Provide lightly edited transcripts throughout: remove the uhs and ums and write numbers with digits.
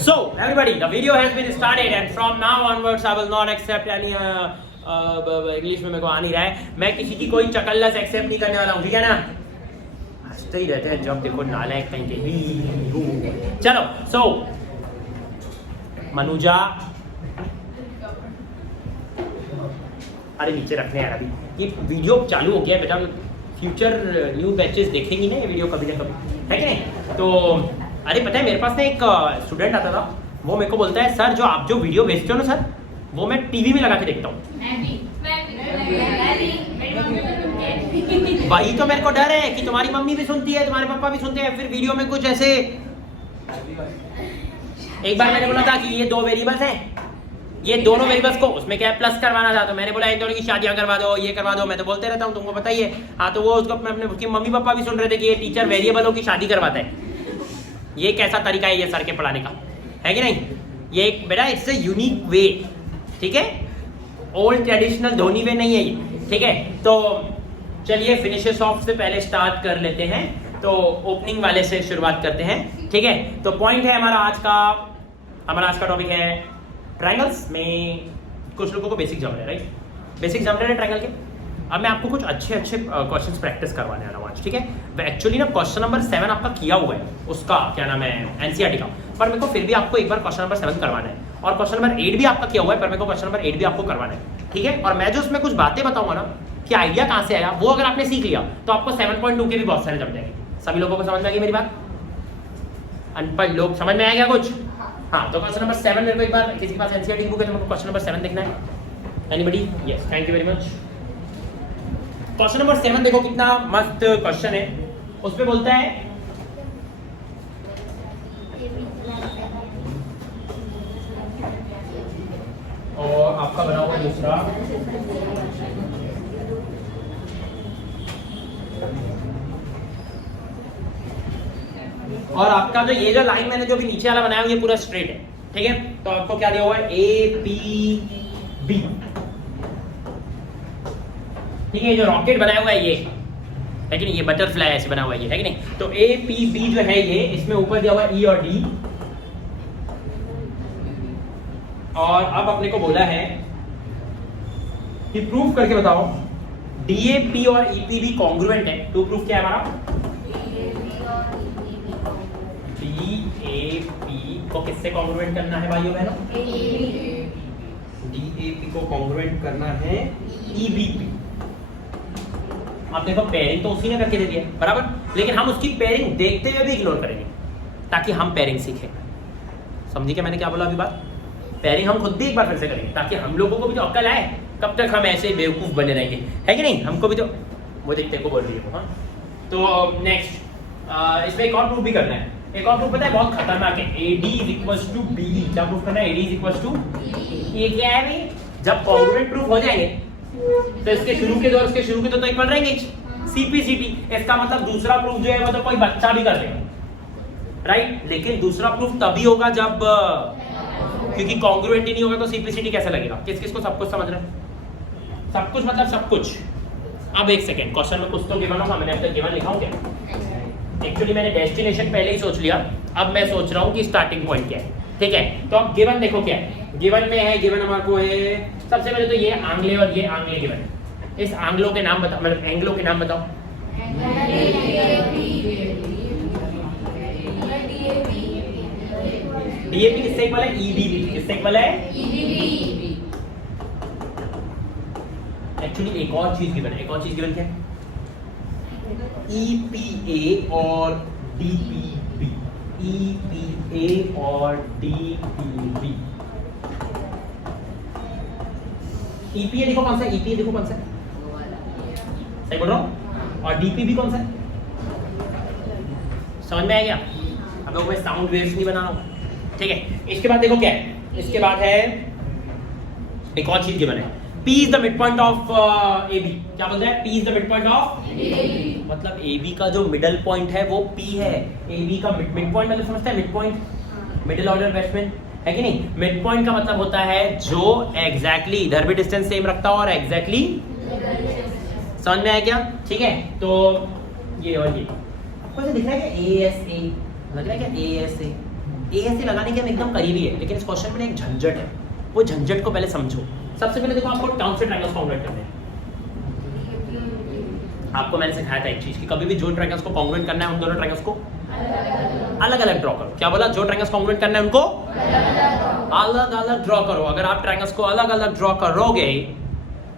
So, everybody, the video has been started and from now onwards I will not accept any English में मेरे को आ नहीं रहा है, मैं किसी की कोई चकल्लस एक्सेप्ट नहीं करने वाला हूँ, ठीक है ना? हंसते ही रहते हैं जब देखो नालायक कहीं के। चलो, so मनुजा, अरे नीचे रखने यार, अभी ये वीडियो चालू हो गया है बेटा, फ्यूचर न्यू बैचेस देखेंगी ना ये वीडियो कभी ना कभी, है कि नहीं? तो अरे पता है मेरे पास ना एक स्टूडेंट आता था, वो मेरे को बोलता है सर जो आप जो वीडियो भेजते हो ना सर, वो मैं टीवी में लगा के देखता हूँ। वही तो मेरे को डर है कि तुम्हारी मम्मी भी सुनती है, तुम्हारे पापा भी सुनते हैं, फिर वीडियो में कुछ ऐसे। एक बार मैंने बोला था कि ये दो वेरिएबल्स हैं, ये दोनों वेरिएबल्स को उसमें क्या प्लस करवाना था, तो मैंने बोला इन दोनों की शादियां करवा दो, ये करवा दो, मैं तो बोलते रहता हूँ तुमको पता ही है। हाँ तो वो उसको अपने मम्मी पापा भी सुन रहे थे कि ये टीचर वेरिएबलों की शादी करवाता है। ये कैसा तरीका है ये सर के पढ़ाने का, है कि नहीं? ये एक बेटा इट्स अ यूनिक वे, ठीक है? ओल्ड ट्रेडिशनल धोनी वे नहीं है ये, ठीक है? तो चलिए फिनिशेस ऑफ से पहले स्टार्ट कर लेते हैं, तो ओपनिंग वाले से शुरुआत करते हैं, ठीक है? तो पॉइंट है हमारा आज का टॉपिक है ट्रायंगल्स में कुछ लोगों को बेसिक जम रहे हैं, राइट? बेसिक जम रहे हैं ट्रायंगल के। अब मैं आपको कुछ अच्छे क्वेश्चंस प्रैक्टिस करवाने वाला हूँ आज, ठीक है? एक्चुअली ना क्वेश्चन नंबर 7 आपका किया हुआ है, उसका क्या नाम है, एनसीईआरटी का, पर मेरे को फिर भी आपको एक बार क्वेश्चन नंबर 7 करवाना है, और क्वेश्चन नंबर 8 भी आपका किया हुआ है, पर मेरे को क्वेश्चन नंबर 8 भी आपको करवाना है, ठीक है? और मैं जो उसमें कुछ बातें बताऊंगा ना कि आइडिया कहाँ से आया, वो अगर आपने सीख लिया तो आपको 7.2 के भी बहुत सारे जम जाएंगे। सभी लोगों को समझ में आ गई मेरी बात? अनपढ़ लोग समझ में आएगा कुछ? हाँ, तो क्वेश्चन नंबर 7 मेरे को एक बार, किसी के पास एनसीईआरटी की बुक है तो मेरे को क्वेश्चन नंबर 7 देखना है। Anybody? Yes, thank you very much. Question number 7 देखो कितना मस्त क्वेश्चन है। उसपे बोलता है और आपका बना हुआ दूसरा, और आपका जो ये जो लाइन मैंने जो भी नीचे वाला बनाया ये पूरा स्ट्रेट है, ठीक है? तो आपको क्या दिया हुआ है, ए पी बी, ठीक है? जो रॉकेट बनाया हुआ है ये, है कि नहीं? ये बटरफ्लाई ऐसे बना हुआ है ये, है कि नहीं? तो ए पी बी जो है ये, इसमें ऊपर दिया हुआ है ई और डी, और अब अपने को बोला है कि प्रूफ करके बताओ डी ए पी और ई पी बी कॉन्ग्रुएंट है। टू प्रूफ क्या है हमारा, डी ए पी को किससे कॉन्ग्रुएंट करना है भाइयों बहनों? डी ए पी को कॉन्ग्रुएंट करना है ई बी पी। आप देखो पेयरिंग तो उसी ने करके दे दिया बराबर, लेकिन हम उसकी पेयरिंग देखते हुए भी इग्नोर करेंगे ताकि हम पेयरिंग सीखें। समझी क्या मैंने क्या बोला अभी बात? पेयरिंग हम खुद भी एक बार फिर से करेंगे ताकि हम लोगों को भी तो अक्ल आए। कब तक हम ऐसे बेवकूफ बने रहेंगे, है कि नहीं? हमको भी तो वो देखते को बोल रही है। हाँ, तो नेक्स्ट इसमें एक और प्रूफ भी करना है। एक और प्रूफ पता है बहुत खतरनाक है, AD इक्वल्स टू BE। क्या प्रूफ करना है? AD इक्वल्स टू, ये क्या है भाई? जब कॉन्ग्रुएंट प्रूफ हो जाएंगे तो इसके शुरू के दो और इसके शुरू के दो तो इक्वल रहेंगे, CP/CT। इसका मतलब दूसरा प्रूफ जो है वो तो कोई बच्चा भी कर देगा, राइट? लेकिन दूसरा प्रूफ तभी होगा जब, क्योंकि कॉन्ग्रुएंट ही नहीं होगा तो CP/CT कैसे लगेगा? किस किस को सब कुछ समझ रहे हैं? सब कुछ मतलब सब कुछ। अब एक सेकेंड, क्वेश्चन में कुछ तो गिवन होगा, मैंने अब तक गिवन लिखा हूँ क्या? एक्चुअली मैंने डेस्टिनेशन पहले ही सोच लिया, अब मैं सोच रहा हूँ कि स्टार्टिंग पॉइंट क्या है, ठीक है? तो अब गिवन देखो क्या है। गिवन में है, गिवन हमारे को है सबसे पहले तो ये आंग्ले और ये आंग्ले गिवन है। इस आंग्लों के नाम बताओ, मतलब एंग्लों के नाम बताओ। डीएपी किससे इक्वल है? ईडीबी। किससे इक्वल है? ईडीबी। एक्चुअली एक और चीज गिवन है, एक और चीज गिवन क्या है? ईपीए और डीपीबी। ईपीए और डीपीबी। ईपीए देखो कौन सा है? ईपीए देखो कौन सा है? सही बोल रहा हूँ? और डीपीबी कौन सा है? समझ में आ गया? अब लोग मैं साउंड वेव्स नहीं बना रहा हूँ, ठीक है? इसके बाद देखो क्या है, इसके बाद है एक और चीज गिवन है, P is the midpoint of AB। क्या बोलते हैं? P is the midpoint of AB। मतलब AB का जो मिडल पॉइंट है वो P है। AB का मिड पॉइंट मतलब समझते हैं? Mid point, middle order basement, है कि नहीं? मिड पॉइंट का मतलब होता है जो एग्जैक्टली इधर भी डिस्टेंस सेम रखता हो और एग्जैक्टली, समझ में आया क्या? ठीक है, तो ये और ये आपको दिख रहा है क्या? ASA लग रहा है क्या? ASA ए ऐसे लगाने के हम एकदम करीबी है, लेकिन इस क्वेश्चन में एक झंझट है, वो झंझट को पहले समझो। सबसे पहले देखो आपको कौन से ट्रायंगल्स कॉन्ग्रुएंट करने हैं। आपको मैंने सिखाया था एक चीज कि कभी भी जो ट्रायंगल्स को कॉन्ग्रुएंट करना है उन दोनों ट्रायंगल्स को अलग अलग ड्रॉ करो। क्या बोला? जो ट्रायंगल्स कॉन्ग्रुएंट करना है उनको अलग अलग ड्रॉ करो। अगर आप ट्रायंगल्स को अलग अलग ड्रॉ करोगे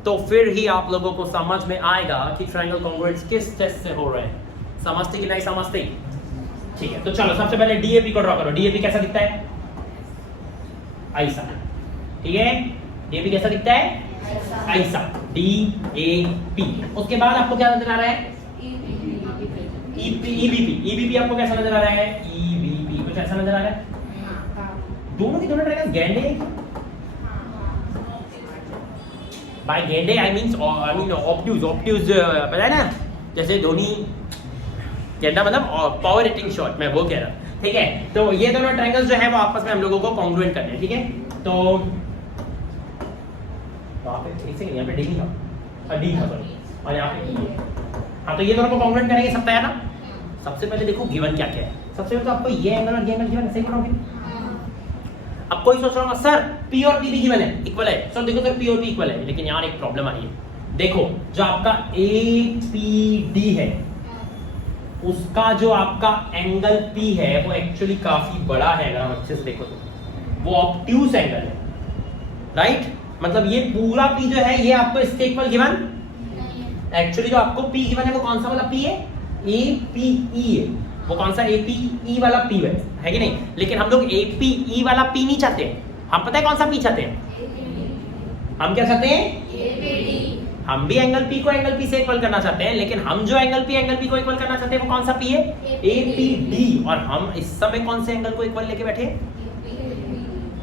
तो फिर ही आप लोगों को समझ में आएगा कि ट्रायंगल कॉन्ग्रुएंट्स किस टेस्ट से हो रहे हैं। समझते कि नहीं समझते? ठीक है, तो चलो सबसे पहले डीएपी को ड्रॉ करो। डीएपी कैसा दिखता है? ऐसा। ठीक है, डीएपी कैसा दिखता है? ऐसा, डीएपी। उसके बाद आपको क्या नजर आ रहा है? ईबीपी। ईबीपी आपको कैसा नजर आ रहा है? ईबीपी कुछ ऐसा नजर आ रहा है। दोनों की दोनों ट्रायंगल्स गेंडे। बाय गेंडे आई मीन ऑब्ट्यूज। ऑब्ट्यूज पता है ना, जैसे धोनी गेंडा मतलब पावर हिटिंग शॉट, मैं वो कह रहा। ठीक है, तो ये दोनों ट्रायंगल्स जो है वो आपस में हम लोगों को कॉन्ग्रुएंट करने हैं। ठीक है, तो वहाँ पे यहाँ पे डी था, डी था सॉरी, और यहाँ पे ई है। हाँ, तो ये दोनों को कॉन्ग्रुएंट करेंगे, सब तैयार ना? सबसे पहले देखो गिवन क्या क्या है। सबसे पहले तो आपको ये एंगल और ये एंगल गिवन है, सही बोलोगे? अब कोई सोच रहा होगा सर पी और पी भी गिवन है, इक्वल है। सर देखो सर पी और पी इक्वल है, लेकिन यहाँ एक प्रॉब्लम आ रही है। देखो जो आपका APD है उसका जो आपका एंगल P है वो एक्चुअली काफी बड़ा है। अगर हम अच्छे से देखो तो वो ऑब्ट्यूज एंगल है, राइट? मतलब ये पूरा P जो है ये आपको इसके इक्वल गिवन। एक्चुअली जो आपको P गिवन है वो कौन सा वाला P है? APE है। वो कौन सा APE वाला P है कि नहीं? लेकिन हम लोग APE वाला P नहीं चाहते। हम पता है कौन सा P चाहते हैं? हम क्या चाहते हैं? APD। हम भी एंगल P को एंगल P से इक्वल करना चाहते हैं, लेकिन हम जो एंगल P को इक्वल करना चाहते हैं वो कौन सा P है? APD। और हम इस समय कौन से एंगल को इक्वल लेके बैठे?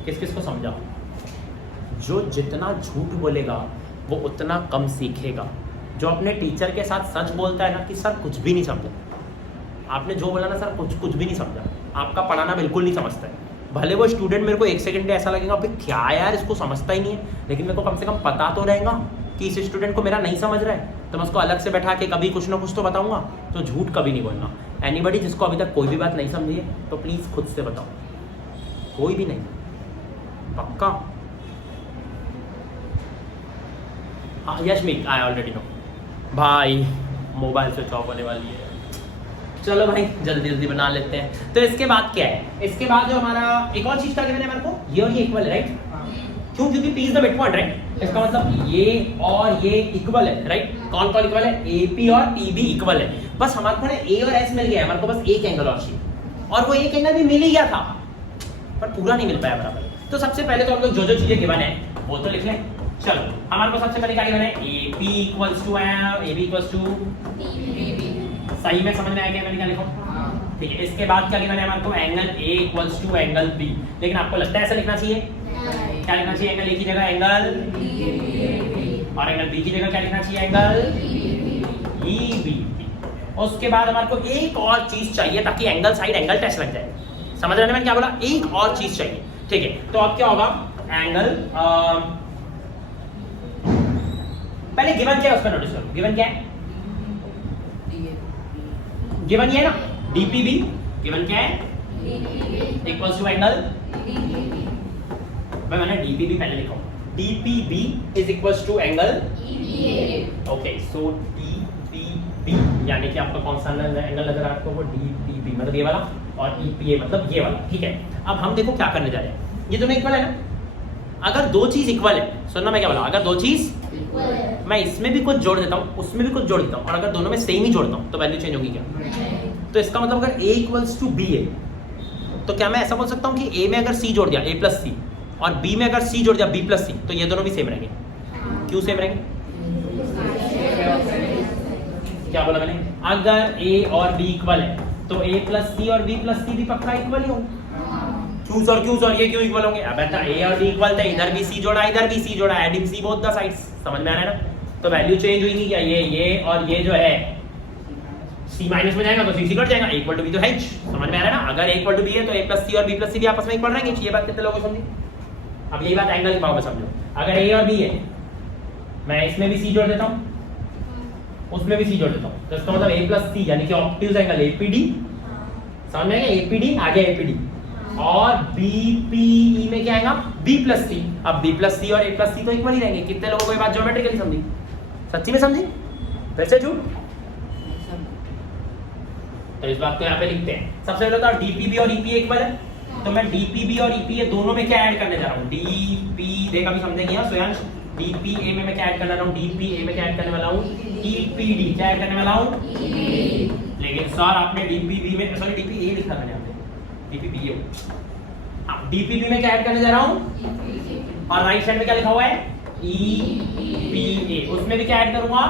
किस किस को समझा? जो जितना झूठ बोलेगा वो उतना कम सीखेगा। जो अपने टीचर के साथ सच बोलता है ना कि सर कुछ भी नहीं समझा, आपने जो बोला ना सर कुछ भी नहीं समझा, आपका पढ़ाना बिल्कुल नहीं समझता है। भले वो स्टूडेंट मेरे को एक सेकंड में ऐसा लगेगा भाई क्या यार इसको समझता ही नहीं है, लेकिन मेरे को कम से कम पता तो रहेगा कि इस स्टूडेंट को मेरा नहीं समझ रहा है, तो मैं उसको अलग से बैठा के कभी कुछ ना कुछ तो बताऊंगा। तो झूठ कभी नहीं बोलना। एनीबडी जिसको अभी तक कोई भी बात नहीं समझी है तो प्लीज़ खुद से बताओ, कोई भी नहीं, पक्का? हाँ यशमीत, आई ऑलरेडी नो भाई, मोबाइल स्विच ऑफ होने वाली है। चलो भाई जल्दी जल्दी बना लेते हैं। तो इसके बाद क्या है? इसके बाद जो हमारा एक और चीज का गिवन है हमारे को, ये और ये इक्वल है, राइट? क्यों? क्योंकि P is the mid point, right? इसका मतलब ये और ये इक्वल है, राइट? कौन कौन इक्वल है? AP और PB इक्वल है। बस हमारे को A और S मिल गया है, हमारे को बस एक एंगल और चाहिए, और वो एक एंगल भी मिल ही गया था पर पूरा नहीं मिल पाया बराबर। तो सबसे पहले तो हम लोग जो जो चीजें गिवन है वो तो लिख लें। चलो हमारे को सबसे पहले क्या गिवन है? AP equals to AB equals to सही में समझ में आया क्या मैंने क्या लिखा? ठीक है, इसके बाद क्या गिवन है हमारे को? Angle A equals to angle B। लेकिन आपको लगता है ऐसा लिखना चाहिए? क्या लिखना चाहिए? एंगल A की जगह एंगल और एंगल B की जगह क्या लिखना चाहिए? Angle EB। उसके बाद हमारे को एक और चीज चाहिए ताकि एंगल साइड एंगल टेस्ट लग जाए। समझ रहे हैं मैंने क्या बोला? एक और चीज चाहिए। ठीक है, तो अब क्या होगा? एंगल पहले गिवन क्या है उसका नोटिस करो। गिवन क्या है? गिवन ये है ना DPB। गिवन क्या है? इक्वल्स टू एंगल, मैंने DPB पहले लिखा हूं। DPB is equals to angle EBA। Okay, so DPB यानी कि आपका कौन सा एंगल नजर आ रहा है? वो DPB मतलब ये वाला, और EPA मतलब ये वाला। ठीक है, अब हम देखो क्या करने जा रहे हैं। ये दोनों इक्वल है ना? अगर दो चीज इक्वल है, सुनना मैं क्या बोला, अगर दो चीज इक्वल है, मैं इसमें भी कुछ जोड़ देता हूँ उसमें भी कुछ जोड़ देता हूँ, और अगर दोनों में सेम ही जोड़ता हूँ तो वैल्यू चेंज होगी क्या? तो इसका मतलब अगर A इक्वल्स टू B है तो क्या मैं ऐसा बोल सकता हूँ कि A में अगर C जोड़ दिया A प्लस C और B में अगर C जोड़ दिया B प्लस C तो ये दोनों भी सेम रहेंगे? क्यों सेम रहेंगे? क्या बोला मैंने? अगर A और B इक्वल है तो A प्लस C और B प्लस C भी पक्का इक्वल ही होंगे। क्यों सर ये क्यों इक्वल होंगे? अब A और B इक्वल थे, इधर भी C जोड़ा इधर भी C जोड़ा, adding C both the sides. समझ में आ रहा है ना? तो वैल्यू चेंज हुई क्या? ये और ये जो है C माइनस में जाएगा तो C कट जाएगा, इक्वल टू B तो है। समझ में आ रहा है ना? अगर A इक्वल टू B है तो A प्लस C और B प्लस C भी आपस में इक्वल रहेंगे। ये बात कितने लोगों को समझी? अब यही बात एंगल के भाव में समझो। अगर A और B है, मैं इसमें भी C जोड़ देता हूँ उसमें भी C जोड़ देता हूँ, तो इसका मतलब A प्लस C यानी कि ऑब्ट्यूज एंगल APD। समझ में आएगा? APD आ गया APD, और BPE में क्या आएगा B+C। अब B+C और A+C तो इक्वल ही रहेंगे। कितने लोगों को ये बात ज्योमेट्रिकली समझी? सच्ची में समझी? वैसे झूठ? तो इस बात को यहाँ पे लिखते हैं। सबसे पहले तो DPB और EPA इक्वल है, तो मैं DPB और EPA दोनों में क्या ऐड करने जा रहा हूँ? DP देखा भी समझेंगे यहाँ सोयांश। DPA में मैं क्या ऐड करने वाला हूँ? DPA में क्या ऐड करने वाला हूँ? EPD क्या ऐड करने वाला हूँ? लेकिन सर आपने DPB में सॉरी DPA लिखा मैंने यहाँ पे DPBA। हाँ DPB में क्या ऐड करने जा रहा हूँ? और राइट साइड में क्या लिखा हुआ है? EPA। उसमें भी क्या ऐड करूंगा?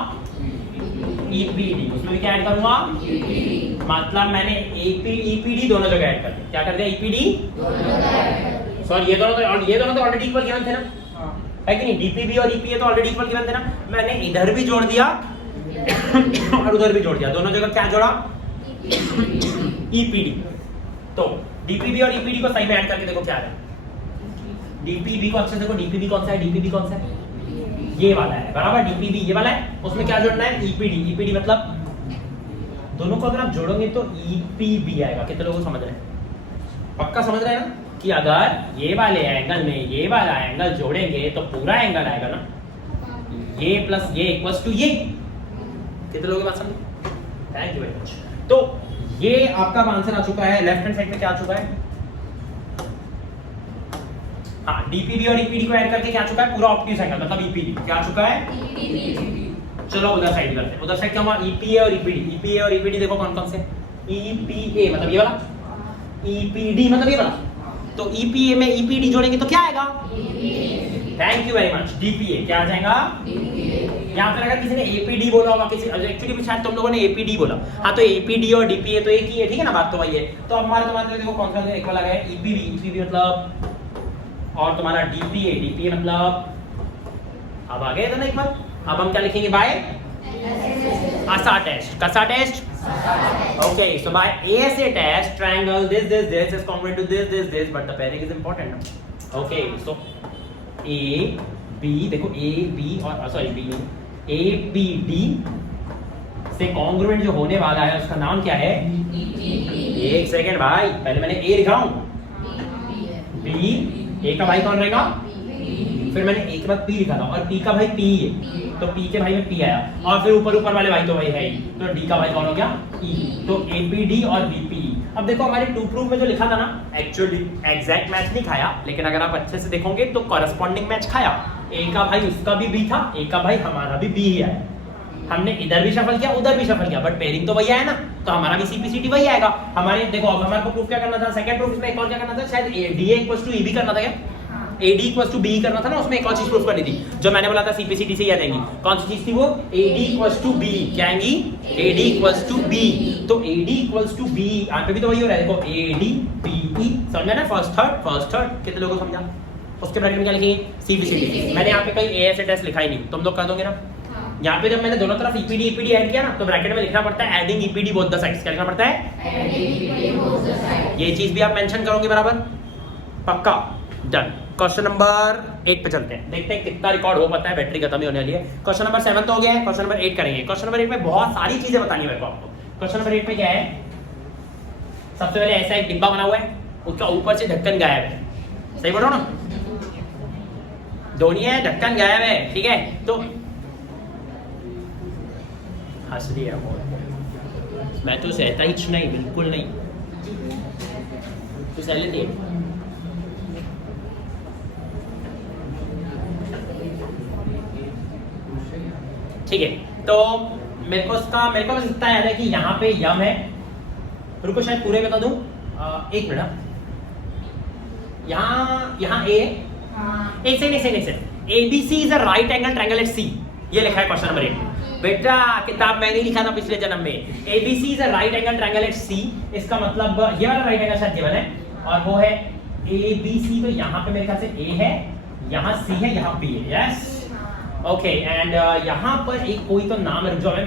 EPD। उसमें भी क्या ऐड करूंगा? मतलब मैंने EPD दोनों जगह ऐड कर दिया। क्या कर दिया? EPD सॉरी ये दोनों तो ऑलरेडी इक्वल गिवन थे ना, है कि नहीं? DPB और EPA तो ऑलरेडी इक्वल गिवन थे ना। मैंने इधर भी जोड़ दिया और उधर भी जोड़ दिया, दोनों जगह क्या जोड़ा? EPD। तो DPB और EPD को सही में ऐड करके देखो क्या है। DPB को अच्छे से देखो, DPB कौन सा है? DPB कौन सा है? ये वाला है बराबर। DPB ये वाला है, उसमें क्या जोड़ना है? EPD। EPD मतलब दोनों को अगर आप जोड़ोगे तो EPB आएगा। कितने लोगों को समझ रहे हैं? पक्का समझ रहे हैं ना कि अगर ये वाले एंगल में ये वाला एंगल जोड़ेंगे तो पूरा एंगल आएगा ना, ये प्लस ये इक्वल्स टू ये। कितने लोगों की बात समझ? Thank you very much. तो ये आपका आंसर आ चुका है। लेफ्ट हैंड साइड में क्या आ चुका है? हाँ DPB और EPD को ऐड करके क्या चुका है? पूरा ऑब्ट्यूज एंगल मतलब EPD क्या चुका है? चलो उधर साइड करते हैं। उधर साइड क्या हुआ? EPA और EPD। EPA और EPD देखो कौन कौन से? EPA मतलब ये वाला, EPD मतलब ये वाला। तो EPA में EPD जोड़ेंगे तो क्या आएगा? Thank you very much. DPA क्या आ जाएगा? यहाँ पर अगर किसी ने APD बोला होगा, किसी एक्चुअली शायद तुम लोगों ने APD बोला, हाँ तो APD और DPA तो एक ही है, ठीक है ना? बात तो वही है। तो अब तुम्हारे देखो कौन सा इक्वल आ गया? EPB मतलब, और तुम्हारा DPA मतलब अब आ गया था ना इक्वल। अब हम क्या लिखेंगे? By ASA test. कसा टेस्ट? Okay, so by ASA test, triangle this is congruent to this, but the pairing is important. Okay, so A B देखो A B और सॉरी B नहीं A P D से congruent जो होने वाला है उसका नाम क्या है? एक सेकेंड भाई, पहले मैंने A लिखा हूँ, B A का भाई कौन रहेगा? फिर मैंने A के बाद P लिखा था और P का भाई P है, तो P के भाई में P आया और फिर ऊपर वाले भाई तो भाई है ही, तो D का भाई कौन हो गया? E। तो APD और BPE। अब देखो हमारे टू प्रूफ में जो लिखा था ना, एक्चुअली एग्जैक्ट मैच नहीं खाया, लेकिन अगर आप अच्छे से देखोगे तो कॉरेस्पॉन्डिंग मैच खाया। A का भाई उसका भी B था, A का भाई हमारा भी B ही आया। हमने इधर भी शफल किया उधर भी शफल किया, बट पेयरिंग तो वही आया ना, तो हमारा भी CPCT वही आएगा। हमारे देखो अब हमारे को प्रूफ क्या करना था? सेकंड प्रूफ में एक और क्या करना था? शायद DA = EB करना था क्या? AD = BE करना था ना, उसमें एक और चीज प्रूफ करनी थी जो मैंने बोला था CPCT से ही आ जाएगी। कौन सी चीज थी वो? AD = BE। क्या आएंगी? AD = BE। तो AD = BE यहाँ पे भी तो वही हो रहा है, देखो AD BE। समझा ना? फर्स्ट थर्ड कितने लोगों को समझा? उसके ब्रैकेट में क्या लिखेंगे? CPCT। मैंने यहाँ पे कहीं ASA टेस्ट लिखा ही नहीं, तुम लोग कर दोगे ना? यहाँ पे जब मैंने दोनों तरफ EPD ऐड किया ना, तो ब्रैकेट में लिखना पड़ता है adding EPD both the sides. क्या लिखना पड़ता है? ये चीज भी आप मेंशन करोगे बराबर? पक्का? डन। क्वेश्चन नंबर 8 पे चलते हैं, देखते हैं कितना रिकॉर्ड हो पाता है। बैटरी खत्म ही होने वाली है। क्वेश्चन नंबर 7 तो हो गया है, क्वेश्चन नंबर 8 करेंगे। क्वेश्चन नंबर 8 में बहुत सारी चीजें बतानी है मेरे को आपको। क्वेश्चन नंबर 8 में क्या है? सबसे पहले ऐसा एक डिब्बा बना हुआ है, उसका ऊपर से ढक्कन गायब है। सही बोल रहा हूं ना? धोनी है, ढक्कन गायब है, ठीक है? तो हंस रही है वो, मैं तो सहता ही नहीं, बिल्कुल नहीं। तो सह लेती है। ठीक है, तो मेरे को बस इतना याद है कि यहाँ पे यम है। रुको शायद पूरे बता दूं, एक मिनट। यहाँ ए एक second ABC is a right angle triangle eight C, ये लिखा है क्वेश्चन नंबर 8। बेटा किताब में नहीं लिखा था पिछले जन्म में। ABC is a right angle triangle eight C, इसका मतलब ये वाला राइट एंगल शायद गिवन है और वो है ABC। तो यहाँ पे मेरे ख्याल से A है, यहाँ C है, यहाँ B है। यस ओके, एंड यहाँ पर एक कोई तो नाम है, जो मैं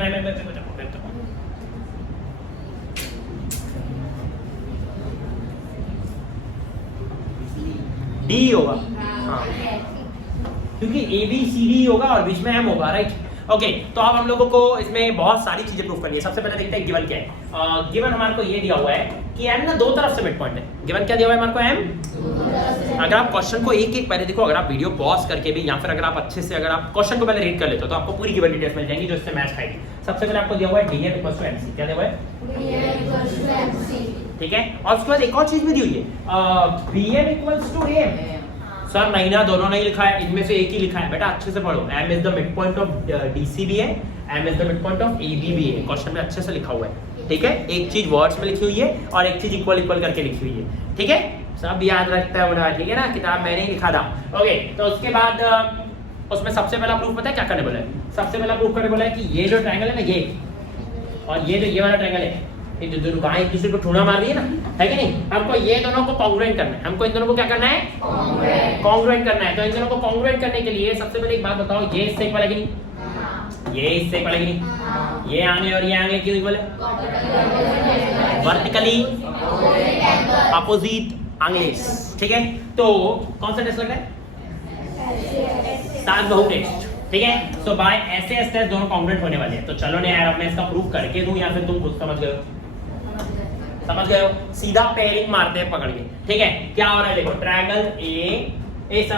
D होगा, हाँ, क्योंकि ABCD होगा और बीच में M होगा, राइट? ओके तो अब हम लोगों को इसमें बहुत सारी चीजें प्रूव करनी है। सबसे पहले देखते हैं गिवन क्या है। गिवन हमारे को ये दिया हुआ है कि m ना दो तरफ से मिड पॉइंट है। गिवन क्या दिया हुआ है हमारे को m। अगर आप क्वेश्चन को एक एक पहले देखो, अगर आप वीडियो पॉज करके भी या फिर अगर आप अच्छे से अगर आप क्वेश्चन को पहले रीड कर लेते हो तो आपको पूरी गिवन डिटेल्स मिल जाएंगी जो इससे मैच खाएगी। सबसे पहले आपको दिया हुआ है dm = mc। क्या दिया हुआ है? dm = mc। ठीक है, और उसके बाद एक और चीज भी दी हुई है bm = am। सर नहीं ना, दोनों नहीं लिखा है, इनमें से एक ही लिखा है। बेटा अच्छे से पढ़ो, m is the mid point of DC भी है, m is the mid point of AB भी है। क्वेश्चन में अच्छे से लिखा हुआ है। ठीक है, एक चीज वर्ड्स में लिखी हुई है और एक चीज इक्वल इक्वल करके लिखी हुई है। ठीक है, सब याद रखता है बड़ा। ठीक है ना, किताब मैंने ही लिखा था। ओके, तो उसके बाद उसमें सबसे पहला प्रूफ पता है क्या करने बोला है? सबसे पहला प्रूफ करने बोला है कि ये जो ट्रायंगल है ना, ये और ये जो ये वाला ट्रायंगल है, ये जो दोनों बाएं एक दूसरे को ठूना मार रही है ना, है कि नहीं? हमको ये दोनों को कॉन्ग्रुएंट करना है। हमको इन दोनों को क्या करना है? कॉन्ग्रुएंट करना है। तो इन दोनों को कॉन्ग्रुएंट करने के लिए सबसे पहले एक बात बताओ, ये इससे इक्वल है कि नहीं? ये इससे इक्वल है कि नहीं? ये आंगले और ये आंगले क्यों इक्वल है? Vertically opposite angles. ठीक है, तो कौन सा टेस्ट लग रहा है? सात-बहु टेस्ट। ठीक है, सो बाय ऐसे टेस्ट दोनों कॉन्ग्रुएंट होने वाले हैं। तो चलो ना यार, अब मैं इसका प्रूफ करके दूं या फिर तुम खुद समझ गए हो? समझ गए हो? सीधा पेयरिंग मारते हैं पकड़ के। ठीक है, क्या हो रहा है देखो, ट्रायंगल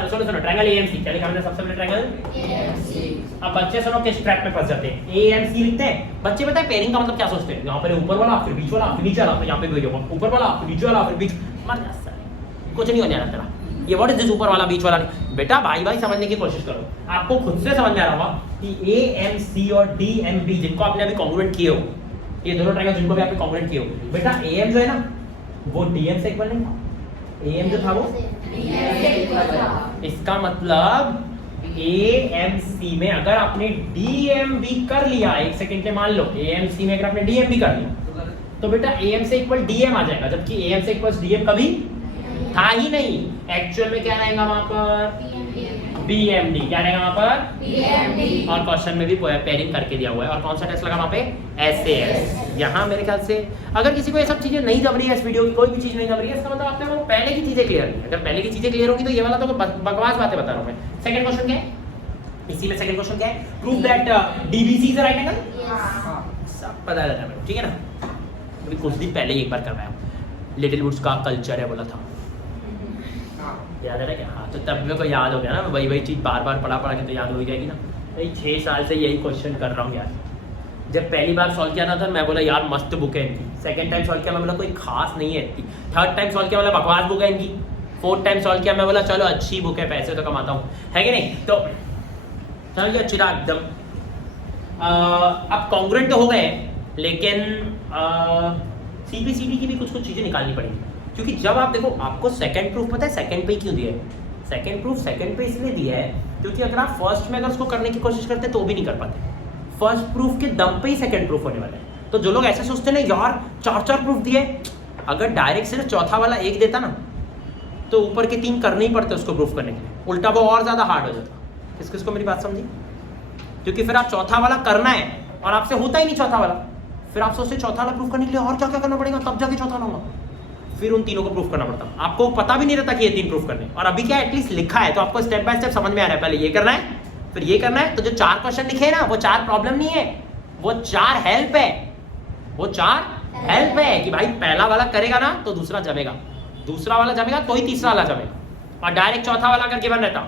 सुनो ट्रायंगल AMC। क्या लिखा हमने सबसे पहले? Triangle AMC। अब बच्चे सुनो किस ट्रैप में फंस जाते हैं? AMC लिखते हैं बच्चे। पता है पेयरिंग का मतलब क्या सोचते हैं? यहाँ पर ऊपर वाला फिर बीच वाला फिर नीचे वाला, फिर यहाँ पे ऊपर वाला फिर नीचे वाला फिर बीच। मर जा साले, कुछ नहीं होने वाला तेरा। ये व्हाट इज दिस ऊपर वाला बीच वाला? बेटा भाई समझने की कोशिश करो, आपको खुद से समझ में आ रहा होगा कि AMC और DMB जिनको आपने अभी कॉन्ग्रुएंट किए हो, ये दोनों ट्रायंगल जिनको भी आपने कॉन्ग्रुएंट किए हो, बेटा AM जो है ना वो DM से इक्वल नहीं था। AM जो था वो DM से इक्वल था। इसका मतलब AMC में अगर आपने DMB कर लिया, एक सेकंड के मान लो AMC में अगर आपने DMB कर लिया तो बेटा AM से इक्वल DM आ जाएगा, जबकि AM से इक्वल DM कभी था ही नहीं। एक्चुअल में क्या रहेगा वहां पर? BMD। क्या रहेगा वहां पर? BMD। और क्वेश्चन में भी पेयरिंग करके दिया हुआ है। और कौन सा टेस्ट लगा वहां पे? SAS। यहाँ मेरे ख्याल से अगर किसी को ये सब चीजें नहीं जम रही है, इस वीडियो की कोई भी चीज नहीं जम रही है, इसका मतलब आपने वो पहले की चीजें क्लियर नहीं है। अगर पहले की चीजें क्लियर होगी तो ये वाला तो बकवास बातें बता रहा हूँ मैं। सेकंड क्वेश्चन क्या है? इसी में सेकंड क्वेश्चन क्या है? Prove that DBC is a right angle. सब पता रहता है, ठीक है ना? अभी कुछ दिन पहले एक बार करवाया, लिटिल वुड्स का कल्चर है बोला था, याद है ना क्या? हाँ, तो तब मेरे को याद हो गया ना, वही चीज़ बार बार पढ़ा के तो याद हो ही जाएगी ना। भाई 6 साल से यही क्वेश्चन कर रहा हूँ यार। जब पहली बार सॉल्व किया था मैं बोला यार मस्त बुक है इनकी। सेकंड टाइम सॉल्व किया मैं बोला कोई खास नहीं है इतनी। थर्ड टाइम सॉल्व किया बोला बकवास बुक है इनकी। फोर्थ टाइम सॉल्व किया मैं बोला चलो अच्छी बुक है, पैसे तो कमाता हूँ, है कि नहीं? तो चलिए चिराग एकदम अब कॉन्ग्रुएंट तो हो गए, लेकिन CPCD की भी कुछ चीज़ें निकालनी पड़ेगी। क्योंकि जब आप देखो, आपको सेकंड प्रूफ पता है सेकंड पे क्यों दिया है? सेकंड प्रूफ सेकंड पे इसलिए दिया है क्योंकि अगर आप फर्स्ट में अगर उसको करने की कोशिश करते तो भी नहीं कर पाते। फर्स्ट प्रूफ के दम पे ही सेकंड प्रूफ होने वाला है। तो जो लोग ऐसे सोचते हैं ना यार 4 प्रूफ दिए, अगर डायरेक्ट सिर्फ चौथा वाला एक देता ना तो ऊपर के 3 करने ही पड़ते उसको प्रूफ करने के लिए, उल्टा वो और ज़्यादा हार्ड हो जाता। किस किसको मेरी बात समझी? क्योंकि फिर आप चौथा वाला करना है और आपसे होता ही नहीं चौथा वाला, फिर आप सोचते चौथा वाला प्रूफ करने के लिए और क्या क्या करना पड़ेगा, तब जाके चौथा वाला होगा। फिर उन तीनों को प्रूफ करना पड़ता। आपको पता भी नहीं रहता कि ये 3 प्रूफ करने, और अभी क्या एटलीस्ट लिखा है तो आपको स्टेप बाय स्टेप समझ में आ रहा है। पहले ये करना है फिर ये करना है। तो जो 4 क्वेश्चन लिखे हैं ना वो 4 प्रॉब्लम नहीं है, वो 4 हेल्प है। वो 4 हेल्प है कि भाई पहला वाला करेगा ना तो दूसरा जमेगा, दूसरा वाला जमेगा तो ही तीसरा वाला जमेगा। और डायरेक्ट चौथा वाला करके बन रहता,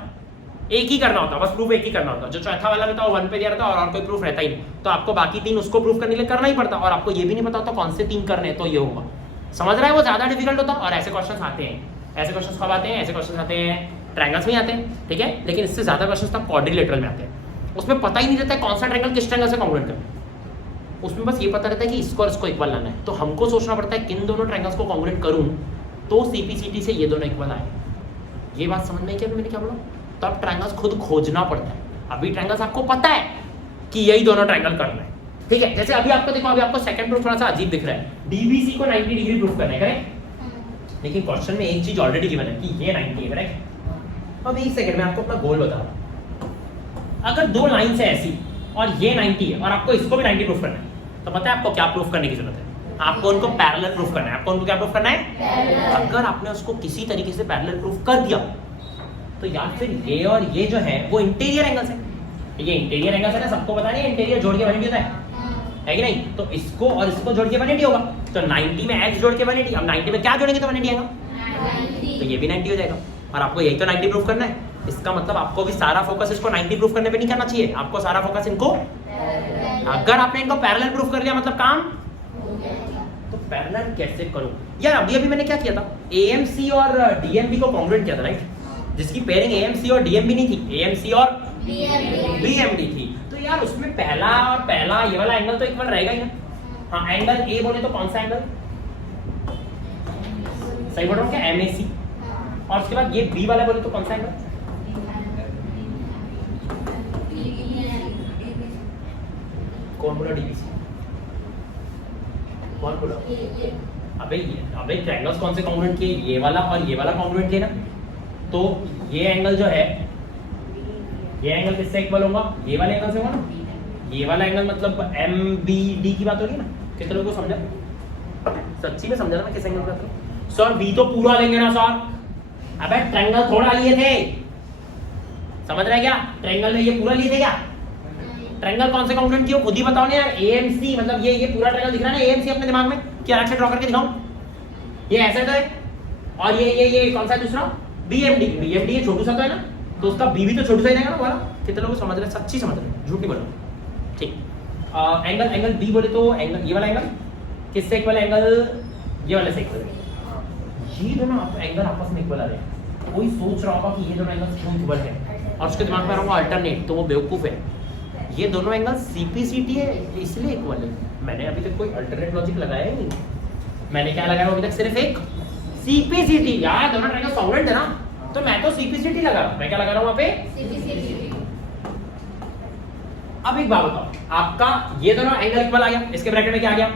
एक ही करना होता, बस प्रूफ एक ही करना होता। जो चौथा वाला रहता वो 1 पे दिया रहता और कोई प्रूफ रहता ही नहीं। तो आपको बाकी 3 उसको प्रूफ करने के लिए करना ही पड़ता, और आपको ये भी नहीं पता होता कौन से 3 करने हैं, तो ये होगा। समझ रहा है? वो ज्यादा डिफिकल्ट होता। और ऐसे क्वेश्चन आते हैं, ऐसे क्वेश्चन कब आते हैं? ऐसे क्वेश्चन आते हैं ट्रायंगल्स में आते हैं, ठीक है। लेकिन इससे ज्यादा क्वेश्चन तब क्वाड्रिलेटरल में आते हैं। उसमें पता ही नहीं रहता है कौन सा ट्रायंगल किस ट्रायंगल से कॉन्ग्रुएंट करना है। उसमें बस ये पता रहता है कि इसको और इसको इक्वल लाना है। तो हमको सोचना पड़ता है किन दोनों ट्रायंगल्स को कॉन्ग्रुएंट करूं तो CPCD से ये दोनों इक्वल आए। ये बात समझ में आई क्या मैंने क्या बोला? तो अब ट्रायंगल्स खुद खोजना पड़ता है। अभी ट्रायंगल्स आपको पता है कि यही दोनों ट्रायंगल करना है, ठीक है। जैसे अभी आपको देखो, अभी आपको सेकंड प्रूफ थोड़ा सा अजीब दिख रहा है, DBC को 90 डिग्री प्रूफ करना है, करेक्ट। लेकिन क्वेश्चन में एक चीज ऑलरेडी गिवन है कि ये 90 है, करेक्ट। अब एक सेकंड में आपको अपना गोल बता रहा हूं। अगर 2 लाइंस है ऐसी और ये 90 है और आपको इसको भी 90 प्रूफ करना है, तो पता है आपको क्या प्रूफ करने की जरूरत है? आपको उनको पैरेलल प्रूफ करना है। आपको उनको क्या प्रूफ करना है? अगर आपने उसको किसी तरीके से पैरेलल प्रूफ कर दिया तो यार फिर ये और ये जो है वो इंटीरियर एंगल्स है। ये इंटीरियर एंगल है ना, सबको पता नहीं इंटीरियर जोड़ के 180 होता है कि नहीं? तो इसको और इसको जोड़ के 180 होगा, तो 90 में x जोड़ के 180, अब 90 में क्या जोड़ेंगे तो 180 आएगा, तो ये भी 90 हो जाएगा। और आपको यही तो 90 प्रूफ करना है। इसका मतलब आपको भी सारा फोकस इसको 90 प्रूफ करने पे नहीं करना चाहिए, आपको सारा फोकस इनको, अगर आपने इनको पैरेलल प्रूफ कर लिया मतलब काम, तो पैरेलल कैसे करूं यार? अभी मैंने क्या किया था, AMC और DMB को कॉन्ग्रुएंट किया था, राइट? जिसकी पेयरिंग AMC और DMB नहीं थी, AMC और BMD थी, तो यार उसमें पहला और पहला ये वाला एंगल तो इक्वल रहेगा ही ना। हाँ, एंगल A बोले तो कौन सा एंगल, सही बोल रहा हूँ क्या, MAC, और उसके बाद ये B वाला बोले तो कौन सा एंगल, कौन बोला DBC, कौन बोला? अबे ट्रायंगल्स कौन से कॉन्ग्रुएंट किए, ये वाला और ये वाला कॉन्ग्रुएंट किए ना, तो ये एंगल जो है, ये एंगल किससे इक्वल होगा, ये वाले एंगल से होगा ना। ये वाला एंगल मतलब MBD की बात हो रही है ना, कितने लोगों को समझा, सच्ची में समझा ना मैं किस एंगल की बात कर रहा हूं? सर B तो पूरा लेंगे ना सर, अबे ट्रायंगल थोड़ा लिए थे, समझ रहे क्या? ट्रायंगल में ये पूरा लिए थे क्या? ट्रायंगल कौन से कॉन्ग्रुएंट किए खुद ही बताओ ना यार। AMC मतलब ये पूरा ट्रायंगल दिख रहा है ना AMC अपने दिमाग में, क्या अलग से ड्रॉ करके दिखाऊं? ये ऐसा तो है, और ये कौन सा है दूसरा, BMD ये छोटू सा तो है ना, तो उसका B भी तो छोटू सा ही रहेगा ना वाला। कितने लोग समझ रहे, सच्ची समझ रहे, झूठ नहीं बोल रहा, ठीक? एंगल B बोले तो एंगल, ये वाला एंगल किससे इक्वल है, एंगल ये वाले से इक्वल है। ये दोनों एंगल आपस में इक्वल आ रहे हैं, कोई सोच रहा होगा कि ये दोनों एंगल क्यों इक्वल है, और उसके दिमाग में आ रहा होगा अल्टरनेट, तो वो बेवकूफ है। ये दोनों एंगल CPCT है इसलिए इक्वल है। मैंने अभी तक कोई अल्टरनेट लॉजिक लगाया ही नहीं, मैंने क्या लगाया अभी तक, सिर्फ एक CPCT। यार दोनों ट्रायंगल कॉन्ग्रुएंट है ना, तो मैं तो CPCT लगा रहा हूं। मैं क्या लगा रहा हूं वहां पे, CPCT। अब एक बात बताओ, आपका ये दोनों एंगल इक्वल आ गया, इसके ब्रैकेट में क्या आ गया,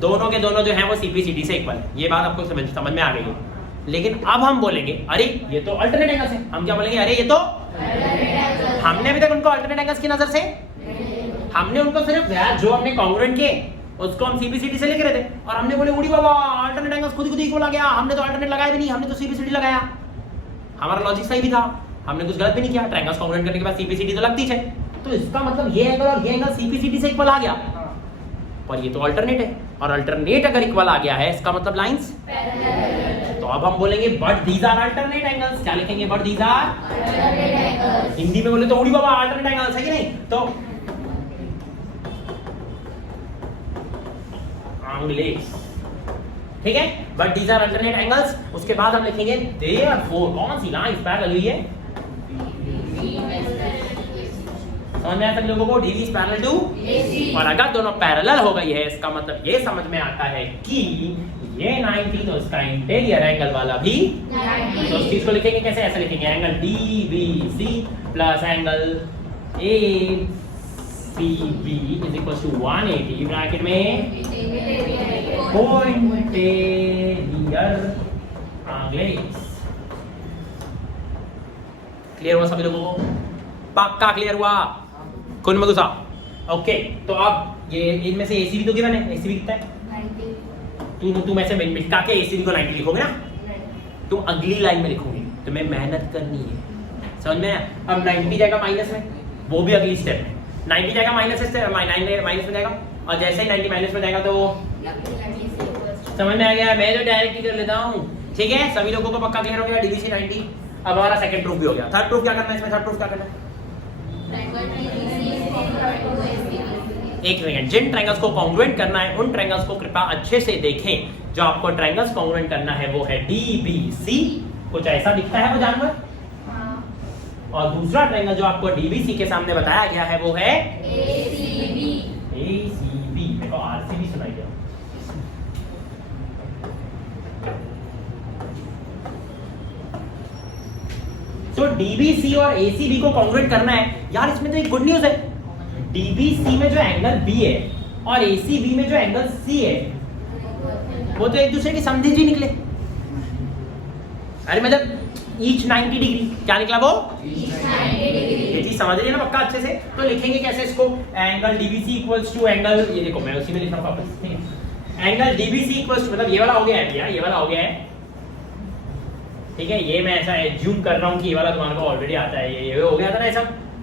दोनों के दोनों जो हैं वो CPCT से इक्वल है। ये बात आपको समझ में आ गई है। लेकिन अब हम बोलेंगे अरे ये तो अल्टरनेट एंगल्स है, हम क्या बोलेंगे, अरे ये तो हमने अभी तक उनको अल्टरनेट एंगल्स की नजर से, हमने उनको सिर्फ यार जो हमने कॉन्ग्रुएंट किए उसको हम CPCT से लिख रहे थे, और हमने बोले उड़ी बाबा अल्टरनेट एंगल्स खुद इक्वल आ गया, हमने तो अल्टरनेट लगाया भी नहीं, हमने तो CPCT लगाया। हमारा लॉजिक सही भी था, हमने कुछ गलत भी नहीं किया। ट्रायंगल्स कॉन्ग्रुएंट करने के बाद CPCT तो लगती है, तो इसका मतलब ये एंगल और ये एंगल CPCT से इक्वल आ गया, पर ये तो अल्टरनेट है, और अल्टरनेट अगर इक्वल आ गया है इसका मतलब लाइंस पैरेलल। तो अब हम बोलेंगे but these are alternate angles. क्या लिखेंगे, but these are alternate angles. Hindi में बोले तो उड़ी बाबा अल्टरनेट एंगल्स है कि नहीं, तो एंगल्स, ठीक है, but these are alternate angles. उसके बाद हम लिखेंगे देयरफॉर, कौन सी लाइन पैरेलल हुई है, समझ में आया सब लोगों को, DB is parallel to AC। और अगर दोनों पैरेलल हो गई है इसका मतलब ये समझ में आता है कि ये 90, तो इसका इंटीरियर एंगल वाला भी 90। तो इस चीज को लिखेंगे कैसे, ऐसे लिखेंगे, angle DBC plus angle ACB is equal to 180 bracket में कोइंटेरियर एंगल्स। क्लियर हुआ सभी लोगों को, पक्का क्लियर हुआ, कौन में घुसा, ओके। तो अब ये इनमें से ACB तो गिवन है, ACB कितना है 90। तुम ऐसे मिटा के ACB को 90 लिखोगे ना, तुम अगली लाइन में लिखोगे, तुम्हें मेहनत करनी है, समझ में। अब 90 जाएगा माइनस में, वो भी अगली स्टेप में 90 जाएगा माइनस में जाएगा, और जैसे ही 90 माइनस में जाएगा तो समझ में आ गया। मैं तो डायरेक्ट ही कर लेता हूँ, ठीक है, सभी लोगों को पक्का क्लियर हो गया, DBC 90। अब हमारा सेकंड प्रूफ भी हो गया। थर्ड प्रूफ क्या करना है इसमें, थर्ड प्रूफ क्या करना है, एक सेकंड, जिन ट्रायंगल्स को कॉन्ग्रुएंट करना है उन ट्रायंगल्स को कृपया अच्छे से देखें। जो आपको ट्रायंगल्स कॉन्ग्रुएंट करना है वो है DBC, कुछ ऐसा दिखता है वो जानवर, और दूसरा ट्रायंगल जो आपको DBC के सामने बताया गया है वो है ACB। मेरे को RCB सुनाई दिया, तो DBC और ACB को कॉन्ग्रुएंट करना है यार। इसमें तो एक गुड न्यूज़ है, DBC में जो एंगल B है और ACB में जो एंगल C है वो तो एक दूसरे के समधिज ही निकले। अरे मतलब ईच 90 डिग्री, क्या निकला वो, ये चीज समझ रही है ना पक्का अच्छे से। तो लिखेंगे कैसे इसको, angle DBC equals to angle, ये देखो मैं उसी में लिख रहा हूँ वापस, ठीक है, एंगल DBC इक्वल्स टू, मतलब ये वाला हो गया है भैया, ये वाला हो गया है, ठीक है, ये मैं ऐसा एज्यूम कर रहा हूँ कि ये वाला तुम्हारे को ऑलरेडी आता है, ये हो गया था ना ऐसा,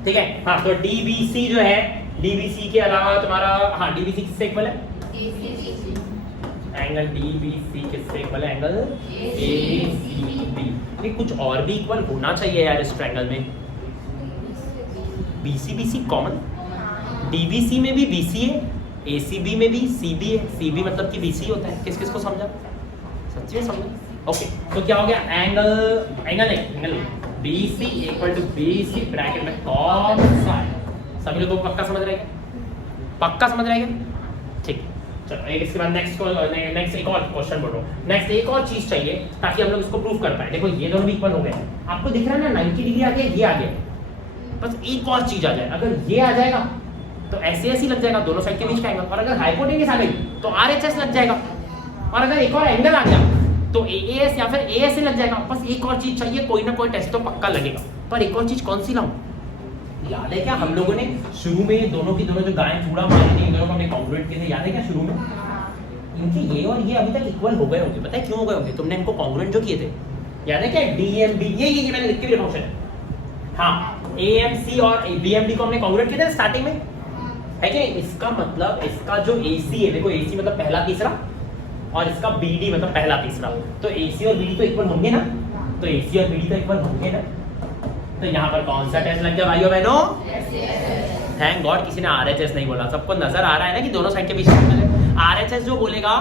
ठीक है। हाँ तो DBC जो है, DBC के अलावा तुम्हारा, हाँ DBC किससे इक्वल है? एंगल DBC किससे इक्वल है? Angle ACB। ये कुछ और भी इक्वल होना चाहिए यार इस ट्रायंगल में। BC कॉमन, DBC में भी BC है, ACB में भी CB है। CB मतलब कि BC होता है। किस किस को समझा? सच्ची में समझा? ओके तो क्या हो गया? Angle BC equal to BC bracket में कॉस साइन। सभी लोगों को पक्का समझ रहे हैं? पक्का समझ रहे हैं? ठीक। चलो एक इसके बाद नेक्स्ट एक और क्वेश्चन बोलो। नेक्स्ट एक और चीज चाहिए ताकि हम लोग इसको प्रूव कर पाए। देखो ये दोनों भी इक्वल हो गए, आपको दिख रहा है ना 90 डिग्री आ गया, ये आ गया। बस एक और चीज आ जाए, अगर ये आ जाएगा तो ऐसे लग जाएगा दोनों साइड के बीच का एंगल, और अगर हाइपोटेन्यूस आ गई तो RHS लग जाएगा, और अगर एक और एंगल आ गया तो AAS या फिर AS लग जाएगा। बस एक और चीज चाहिए, कोई ना कोई टेस्ट तो पक्का लगेगा। पर एक और चीज कौन सी लाऊं? याद है क्या हम लोगों ने शुरू में दोनों जो गायें चूड़ा मारी थी, दोनों को हमने कॉन्ग्रुएंट किए थे, याद है क्या शुरू में? इनके ये और ये अभी तक इक्वल हो गए होंगे। पता है क्यों हो गए होंगे? तुमने इनको कॉन्ग्रुएंट जो किए थे, याद है क्या? DMB, ये मैंने लिख के भी फंक्शन है। हाँ AMC और BMD को हमने कॉन्ग्रुएंट किए थे स्टार्टिंग में, है कि नहीं? इसका मतलब इसका जो AC है, देखो AC मतलब पहला तीसरा, और इसका BD मतलब पहला तीसरा, तो AC और BD तो इक्वल होंगे ना? तो AC और BD तो इक्वल होंगे ना? तो यहाँ पर कौन सा टेस्ट लग गया भाइयों बहनों? थैंक गॉड किसी ने RHS नहीं बोला। सबको नजर आ रहा है ना कि दोनों साइड के बीच में RHS जो बोलेगा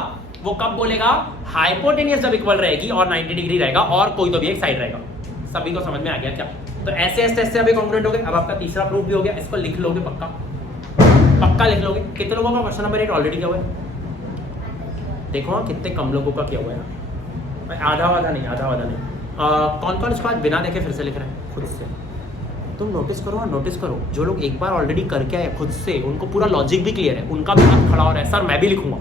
वो कब बोलेगा? हाइपोटेनियस जब इक्वल रहेगी और 90 डिग्री रहेगा और कोई तो भी एक साइड रहेगा। सभी को समझ में आ गया क्या? तो ऐसे टेस्ट से अभी कॉन्ग्रुएंट हो गए। अब आपका तीसरा प्रूफ भी हो गया, इसको लिख लोगे पक्का लिख लोगे। कितने लोगों का क्वेश्चन नंबर 8 ऑलरेडी किया हुआ है? देखो कितने कम लोगों का किया हुआ है। आधा नहीं। कौन इसके बाद बिना देखे फिर से लिख रहे हैं खुद से? तुम नोटिस करो जो लोग एक बार ऑलरेडी करके आए खुद से, उनको पूरा लॉजिक भी क्लियर है, उनका भी हाथ खड़ा हो रहा है सर मैं भी लिखूंगा,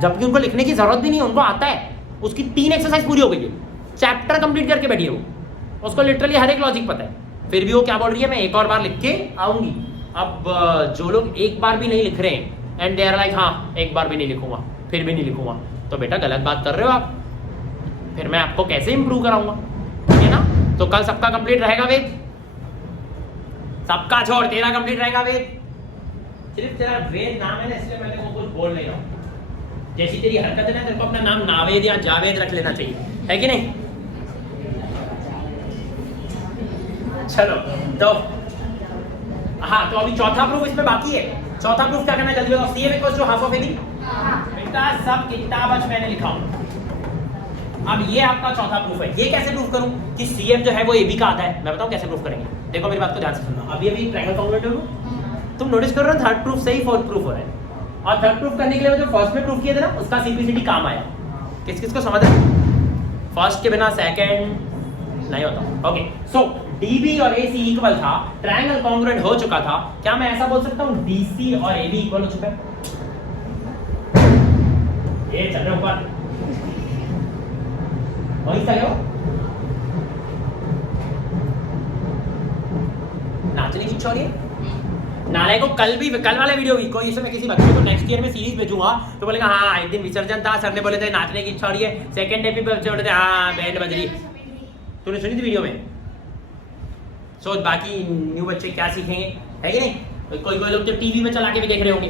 जबकि उनको लिखने की जरूरत भी नहीं है, उनको आता है। उसकी 3 एक्सरसाइज पूरी हो गई है, चैप्टर कंप्लीट करके बैठी है वो, उसको लिटरली हर एक लॉजिक पता है। फिर भी वो क्या बोल रही है? मैं एक और बार लिख के आऊंगी। अब जो लोग एक बार भी नहीं लिख रहे हैं एंड दे आर लाइक हाँ एक बार भी नहीं लिखूंगा, फिर भी नहीं लिखूंगा, तो बेटा गलत बात कर रहे हो आप। फिर मैं आपको कैसे इंप्रूव कराऊंगा? ठीक है ना? तो कल सबका कंप्लीट रहेगा वेद? सबका छोड़, तेरा कंप्लीट रहेगा वेद। सिर्फ तेरा वेद नाम है ना, इसलिए मैं तेरे को कुछ बोल नहीं रहा हूं। जैसी तेरी हरकत है ना, तेरे को अपना नाम नावेद या जावेद रख लेना चाहिए, है कि नहीं? चलो तो हाँ, तो अभी चौथा प्रूफ इसमें बाकी है। चौथा प्रूफ क्या करना है जल्दी बताओ? CM equals to half of AB। बेटा सब किताब मैंने लिखा हूं। अब ये आपका चौथा प्रूफ है। ये कैसे प्रूफ करूं कि CM जो है वो AB का आधा है? मैं बताऊं कैसे प्रूफ करेंगे। देखो मेरी बात को ध्यान से सुनना। अभी ट्रायंगल कॉन्ग्रुएंट हो, तुम नोटिस कर रहे हो थर्ड प्रूफ से ही फोर्थ प्रूफ हो रहा है, और थर्ड प्रूफ करने के लिए जो फर्स्ट में प्रूफ किए थे ना उसका सिंपलिसिटी काम आया। किस किस को समझ है? फर्स्ट के बिना सेकंड नहीं होता। ओके सो DB और AC इक्वल था, ट्रायंगल कॉन्ग्रुएंट हो चुका था। क्या मैं ऐसा बोल सकता हूं DC और AB इक्वल हो चुका है? ये चल रहे ऊपर वही सा क्या नाचने की इच्छा हो रही है? नाले को कल वाले वीडियो भी कोई इसमें किसी बच्चे को नेक्स्ट ईयर में सीरीज भेजूंगा तो बोलेगा हाँ एक दिन विसर्जन था, सर ने बोले थे नाचने की इच्छा हो रही है, सेकंड डे पे बच्चे बोले थे हाँ बैंड बज रही। तूने सुनी थी वीडियो में? सोच बाकी न्यू बच्चे क्या सीखेंगे, है कि नहीं? कोई लोग तो टीवी में चला के भी देख रहे होंगे।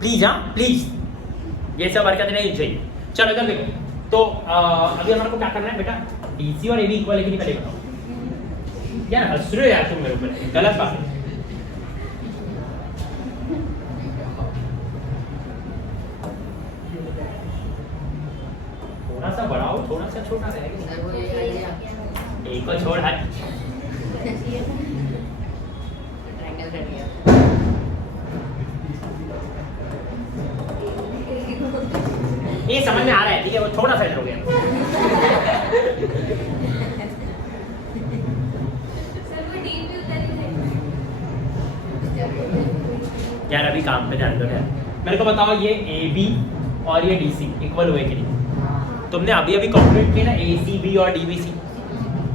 प्लीज प्लीज ये सब हरकत नहीं चाहिए। चलो इधर देखो, तो अभी हमारे को क्या करना है बेटा? DC और AB इक्वल है कि नहीं पहले बताओ। क्या हंस रहे हो यार तुम मेरे ऊपर? गलत बात है। थोड़ा सा बढ़ाओ, थोड़ा सा छोटा रहेगा। एक को छोड़ हट। ये समझ में आ रहा है, ठीक है? वो थोड़ा सा हो गया। यार अभी काम पे ध्यान दो यार। मेरे को बताओ ये AB और ये DC इक्वल हुए कि नहीं? तुमने अभी कॉन्ग्रुएंट किया ना ACB और DBC,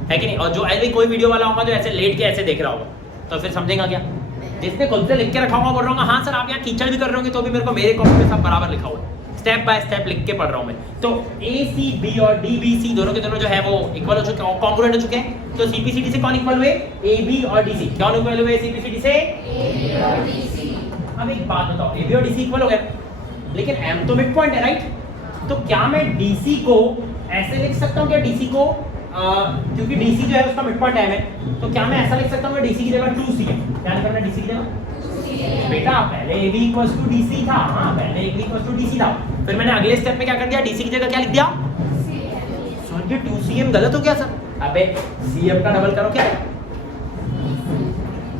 है कि नहीं? और जो ऐसे कोई वीडियो वाला होगा जो ऐसे लेट के ऐसे देख रहा होगा तो फिर समझेगा क्या? जिसने खुद से लिख के रखा होगा बोल रहा हूँ हाँ सर आप यहाँ कीचड़ भी कर रहे होंगे तो भी मेरे को मेरे कॉपी पे सब बराबर लिखा हुआ है। स्टेप बाय स्टेप लिख के पढ़ रहा हूँ मैं। तो ए सी बी और डी बी सी दोनों के दोनों जो है वो इक्वल हो चुके हैं, कॉन्ग्रुएंट हो चुके हैं। तो सी पी सी डी से कौन इक्वल हुए? ए बी और डी सी। कौन इक्वल हुए सी पी सी डी से? ए बी और डी सी। अब एक बात बताओ, ए बी और डी सी इक्वल हो गए, लेकिन एम तो मिड पॉइंट है राइट। तो क्या मैं डी सी को ऐसे लिख सकता हूँ क्या? डी सी को क्योंकि डी सी जो है उसका मिड पॉइंट एम है, तो क्या मैं ऐसा लिख सकता हूँ डी सी की जगह 2 सी है? क्या लिखना है डी सी की जगह? बेटा पहले A B equals to D C था, हाँ पहले A B equals to D C था, फिर मैंने अगले स्टेप में क्या कर दिया? डी सी की जगह क्या लिख दिया? सर ये 2cm गलत हो गया सर। अबे cm का डबल करो क्या?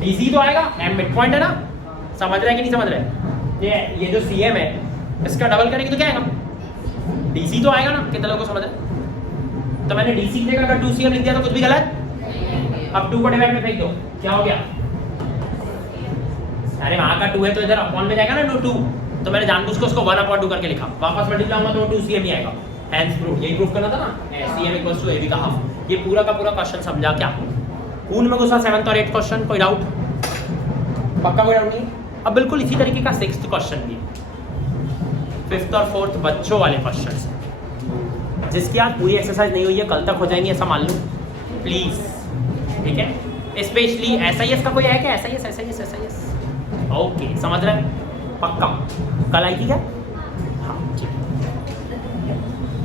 डी सी तो आएगा, एम मिड पॉइंट है ना, समझ रहे हैं कि नहीं समझ रहे? ये जो cm है इसका डबल करेंगे तो क्या आएगा? डी सी तो आएगा ना, कितने लोगों को समझ रहे? तो मैंने डी सी की जगह अगर 2cm लिख दिया तो कुछ भी गलत। अब 2 को डिवाइड में फेंक दो, क्या हो गया? अरे वहां का 2 है तो इधर अपॉन में जाएगा ना, नो 2, तो मैंने जानबूझ के उसको 1/2 करके लिखा, वापस मल्टीप्लाई होगा तो 2cm ही आएगा। हैंस प्रूफ, यही प्रूफ करना था ना, cm इक्वल्स टू ab का हाफ। ये पूरा का पूरा क्वेश्चन समझा क्या? खून में घुसा 7th और 8th क्वेश्चन, कोई डाउट? पक्का कोई डाउट नहीं? अब बिल्कुल इसी तरीके का 6th क्वेश्चन भी, 5th और 4th बच्चों वाले क्वेश्चन, जिसकी आज पूरी एक्सरसाइज नहीं हुई है, कल तक हो जाएंगी ऐसा मान लो प्लीज, ठीक है? स्पेशली SIS का कोई है क्या? SIS ओके, समझ रहे हैं? पक्का कल आई थी क्या? हाँ ठीक है।